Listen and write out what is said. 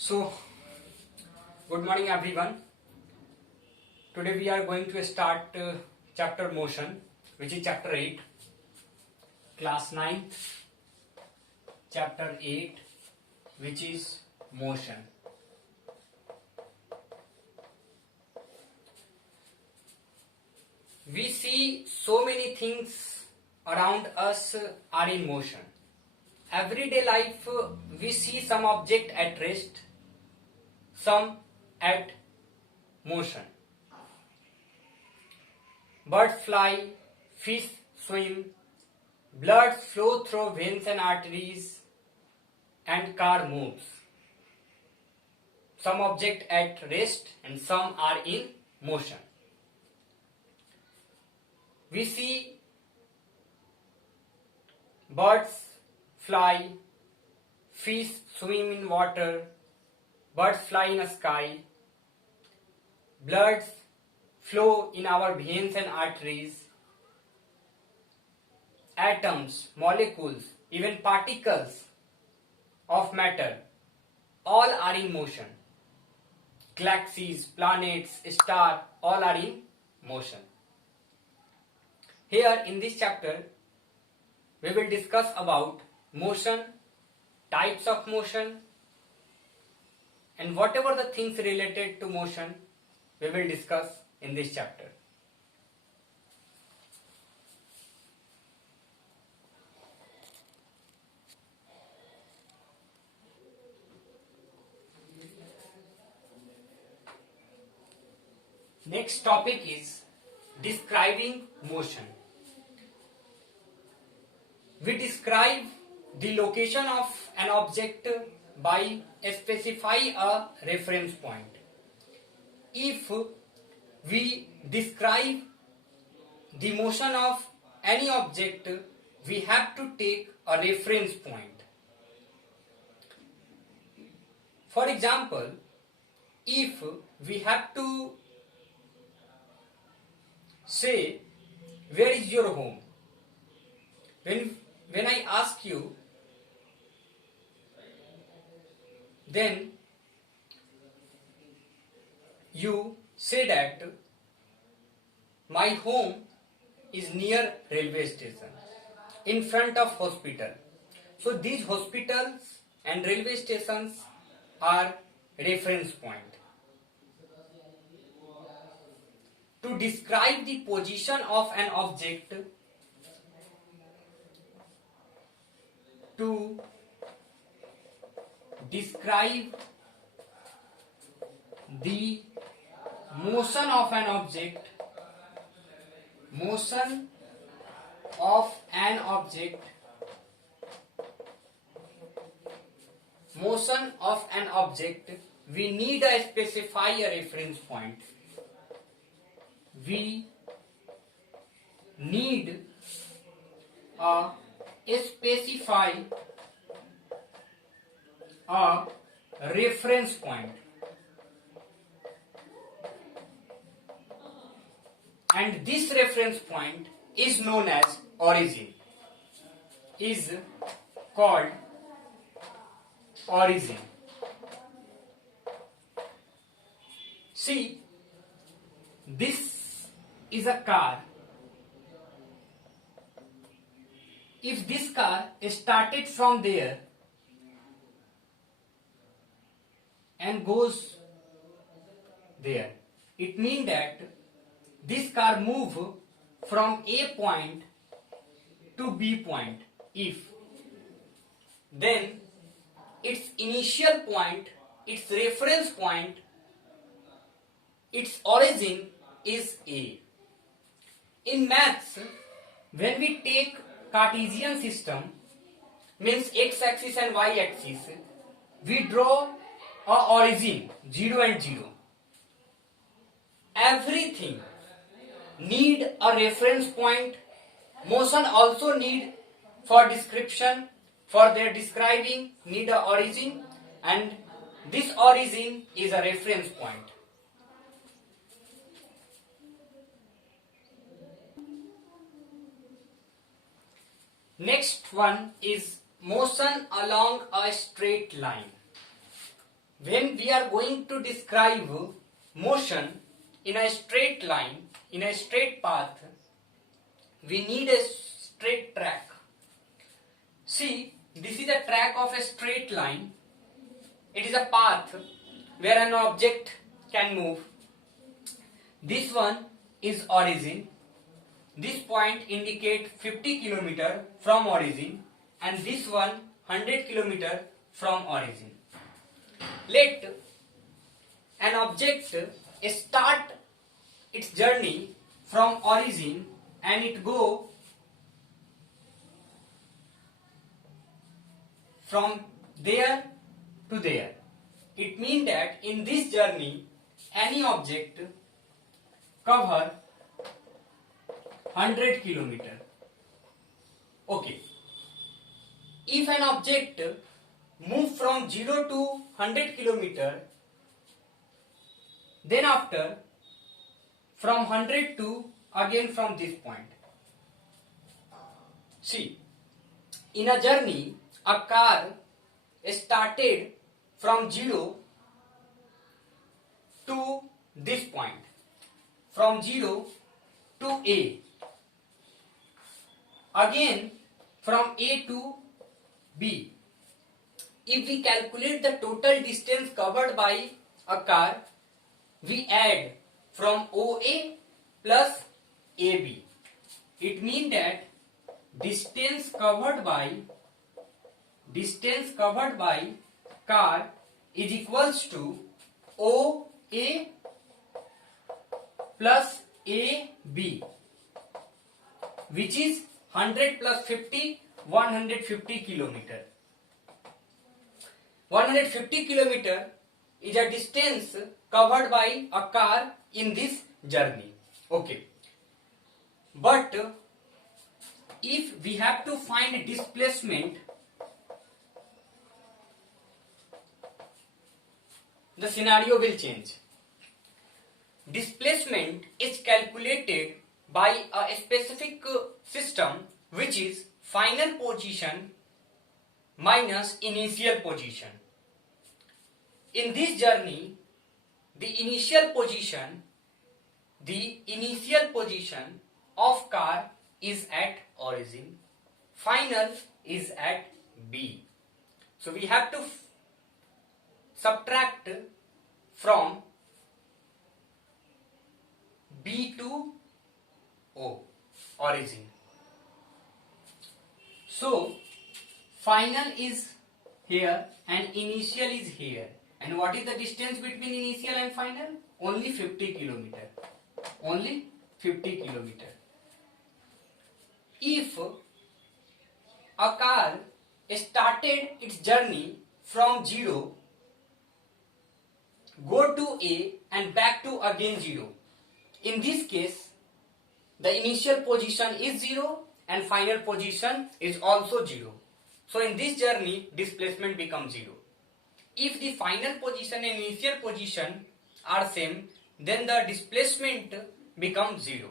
So, good morning everyone. Today we are going to start chapter motion, which is chapter 8, class 9th, chapter 8, which is motion. We see so many things around us are in motion. Everyday life, we see some object at rest, some at motion. Birds fly, fish swim, blood flow through veins and arteries, and car moves. Some object at rest and some are in motion. We see birds fly, fish swim in water, birds fly in a sky, blood flow in our veins and arteries, atoms, molecules, even particles of matter, all are in motion. Galaxies, planets, stars, all are in motion. Here in this chapter, we will discuss about motion, types of motion, and whatever the things related to motion, we will discuss in this chapter. Next topic is describing motion. We describe the location of an object by specify a reference point. If we describe the motion of any object, we have to take a reference point. For example, if we have to say, where is your home? When I ask you, then you say that my home is near railway station, in front of hospital. So these hospitals and railway stations are reference point. To describe the position of an object, to describe the motion of an object, motion of an object, motion of an object, we need to specify a reference point. We need a specify a reference point, and this reference point is known as origin, is called origin. See, this is a car. If this car started from there and goes there, it means that this car move from A point to B point. If then its initial point, its reference point, its origin is A. In maths, when we take Cartesian system, means x-axis and y-axis, we draw a origin 0 and 0. Everything need a reference point. Motion also need for description, for their describing need a origin, and this origin is a reference point. Next one is motion along a straight line. when we are going to describe motion in a straight line, in a straight path, we need a straight track. See, this is a track of a straight line. It is a path where an object can move. This one is origin. This point indicates 50 km from origin, and this one 100 km from origin. Let an object start its journey from origin and it go from there to there. It means that in this journey any object cover 100 km. Okay. If an object move from 0 to 100 km, then after from 100 to again from this point. See, in a journey a car started from 0 to this point, from 0 to A, again from A to B. If we calculate the total distance covered by a car, we add from OA plus AB. It means that distance covered by car is equals to OA plus AB, which is 100 plus 50, 150 kilometer. 150 kilometer is a distance covered by a car in this journey. Okay. But if we have to find displacement, the scenario will change. Displacement is calculated by a specific system, which is final position minus initial position. In this journey, the initial position of car is at origin, final is at B. So we have to subtract from B to O, origin. So final is here and initial is here. And what is the distance between initial and final? Only 50 kilometer. Only 50 kilometer. If a car started its journey from 0, go to A and back to again 0. In this case, the initial position is 0 and final position is also 0. So in this journey, displacement becomes 0. If the final position and initial position are same, then the displacement becomes 0.